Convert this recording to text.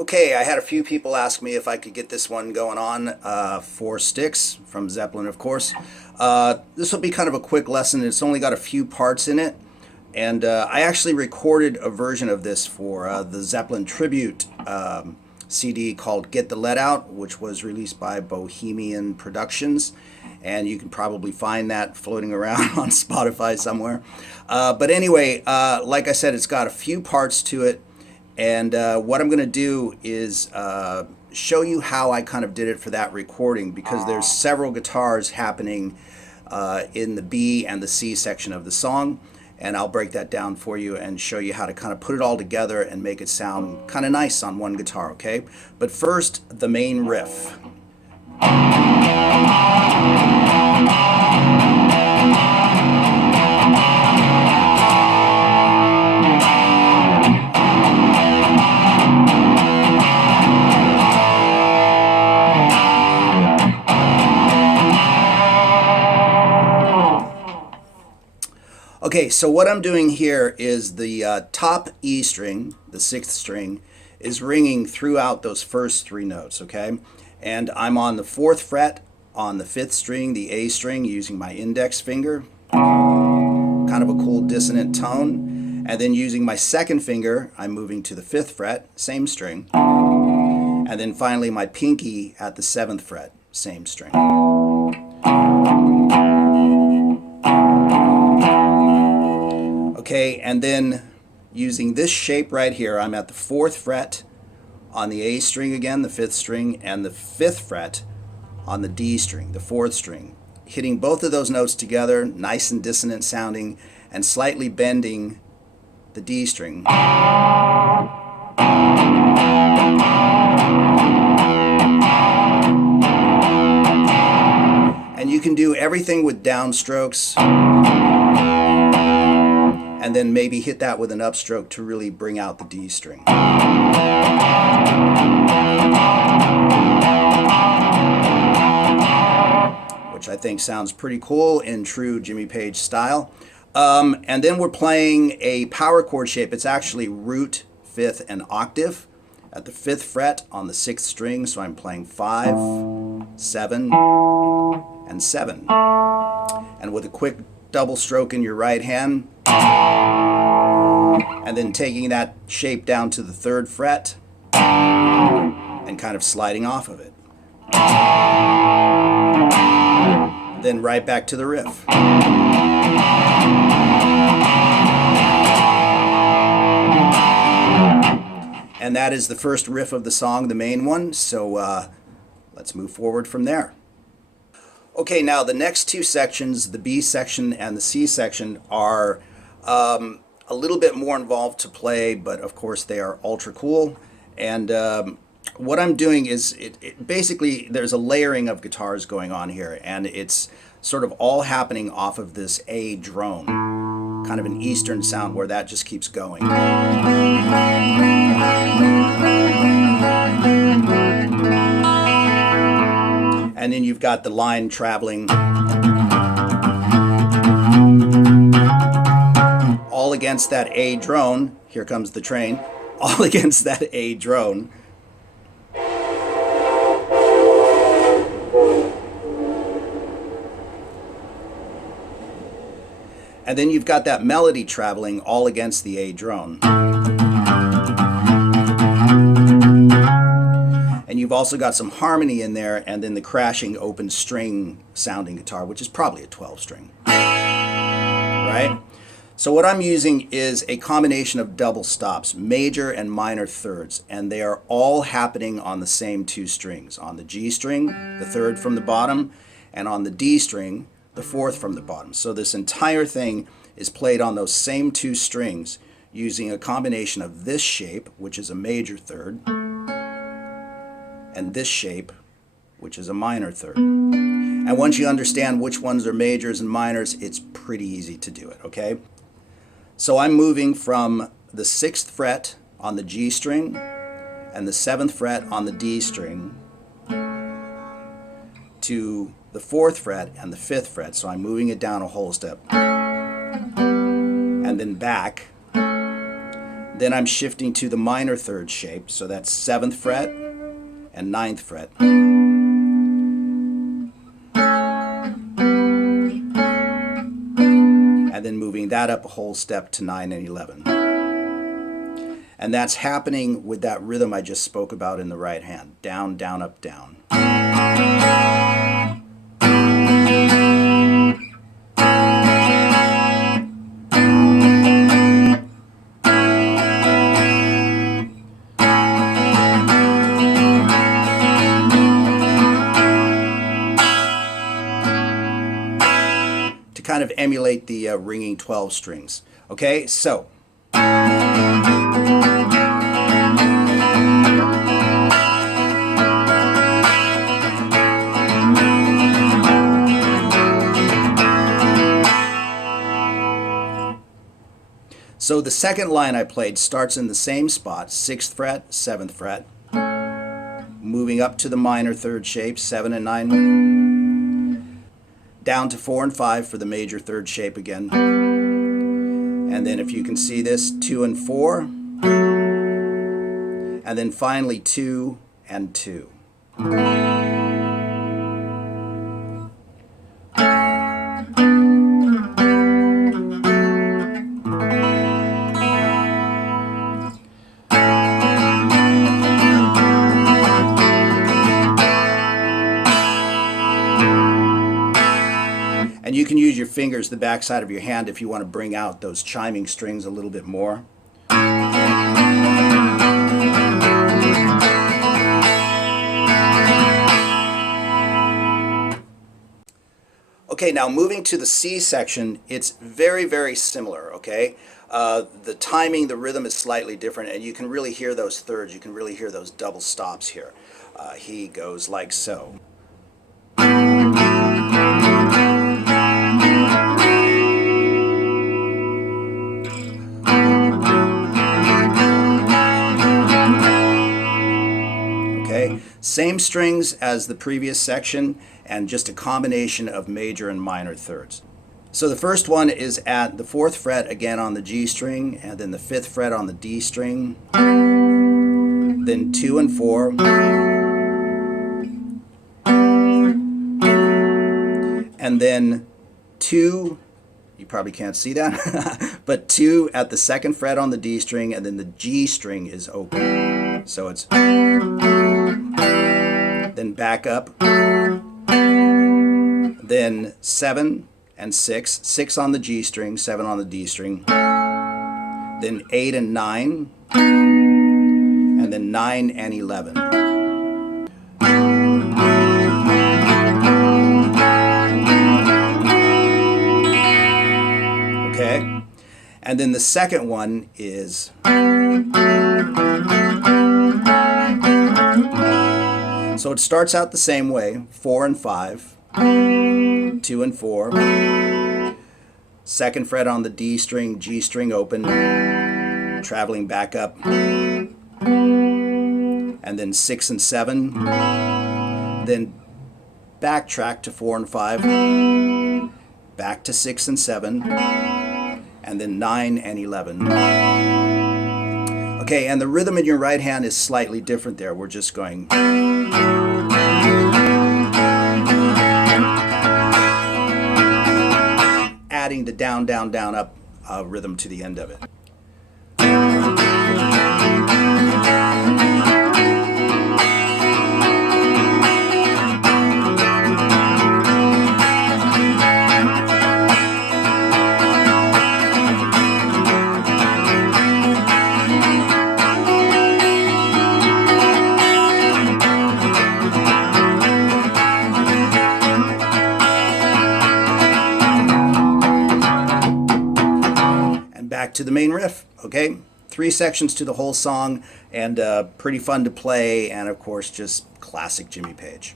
Okay, I had a few people ask me if I could get this one going on, 4 sticks from Zeppelin, of course. This will be kind of a quick lesson. It's only got a few parts in it. And I actually recorded a version of this for the Zeppelin Tribute CD called Get the Lead Out, which was released by Bohemian Productions. And you can probably find that floating around on Spotify somewhere. But anyway, like I said, it's got a few parts to it. And what I'm going to do is show you how I kind of did it for that recording, because there's several guitars happening in the B and the C section of the song. And I'll break that down for you and show you how to kind of put it all together and make it sound kind of nice on one guitar, okay? But first, the main riff. Okay, so what I'm doing here is the top E string, the 6th string, is ringing throughout those first 3 notes, okay? And I'm on the 4th fret on the 5th string, the A string, using my index finger, kind of a cool dissonant tone. And then using my 2nd finger, I'm moving to the 5th fret, same string. And then finally my pinky at the 7th fret, same string. Okay, and then using this shape right here, I'm at the 4th fret on the A string again, the 5th string, and the 5th fret on the D string, the 4th string. Hitting both of those notes together, nice and dissonant sounding, and slightly bending the D string. And you can do everything with downstrokes, and then maybe hit that with an upstroke to really bring out the D string. Which I think sounds pretty cool in true Jimmy Page style. And then we're playing a power chord shape. It's actually root, 5th, and octave at the 5th fret on the 6th string. So I'm playing 5, 7, and 7. And with a quick double stroke in your right hand, and then taking that shape down to the 3rd fret and kind of sliding off of it. Then right back to the riff. And that is the first riff of the song, the main one, so let's move forward from there. Okay, now the next 2 sections, the B section and the C section, are a little bit more involved to play, but of course they are ultra cool. And what I'm doing is, basically there's a layering of guitars going on here, and it's sort of all happening off of this A drone, kind of an Eastern sound where that just keeps going. And then you've got the line traveling all against that A drone. Here comes the train. All against that A drone. And then you've got that melody traveling all against the A drone. And you've also got some harmony in there, and then the crashing open string sounding guitar, which is probably a 12 string. Right? So what I'm using is a combination of double stops, major and minor thirds, and they are all happening on the same 2 strings. On the G string, the 3rd from the bottom, and on the D string, the 4th from the bottom. So this entire thing is played on those same 2 strings using a combination of this shape, which is a major third, and this shape, which is a minor third. And once you understand which ones are majors and minors, it's pretty easy to do it, okay? So I'm moving from the 6th fret on the G string and the 7th fret on the D string to the 4th fret and the 5th fret. So I'm moving it down a whole step and then back, Then I'm shifting to the minor third shape, so that's 7th fret and 9th fret. And then moving that up a whole step to 9 and 11. And that's happening with that rhythm I just spoke about in the right hand. Down, down, up, down. To kind of emulate the ringing 12 strings. Okay, so. So the second line I played starts in the same spot, 6th fret, 7th fret, moving up to the minor third shape, 7 and 9, down to 4 and 5 for the major third shape again, and then if you can see this, 2 and 4, and then finally 2 and 2. And you can use your fingers, the backside of your hand, if you want to bring out those chiming strings a little bit more. Okay, now moving to the C section, it's very, very similar, okay? The timing, the rhythm is slightly different, and you can really hear those thirds, you can really hear those double stops here. He goes like so. Same strings as the previous section, and just a combination of major and minor thirds. So the first one is at the 4th fret again on the G string, and then the 5th fret on the D string, then 2 and 4, and then 2, you probably can't see that, but 2 at the 2nd fret on the D string, and then the G string is open. So it's then back up, then 7 and 6, 6 on the G string, 7 on the D string, then 8 and 9, and then 9 and 11. Okay, and then the second one is so it starts out the same way, 4 and 5, 2 and 4, 2nd fret on the D string, G string open, traveling back up, and then 6 and 7, then backtrack to 4 and 5, back to 6 and 7, and then 9 and 11. Okay, and the rhythm in your right hand is slightly different there. We're just going. Adding the down, down, down, up rhythm to the end of it. Back to the main riff, okay? 3 sections to the whole song, and pretty fun to play, and of course just classic Jimmy Page.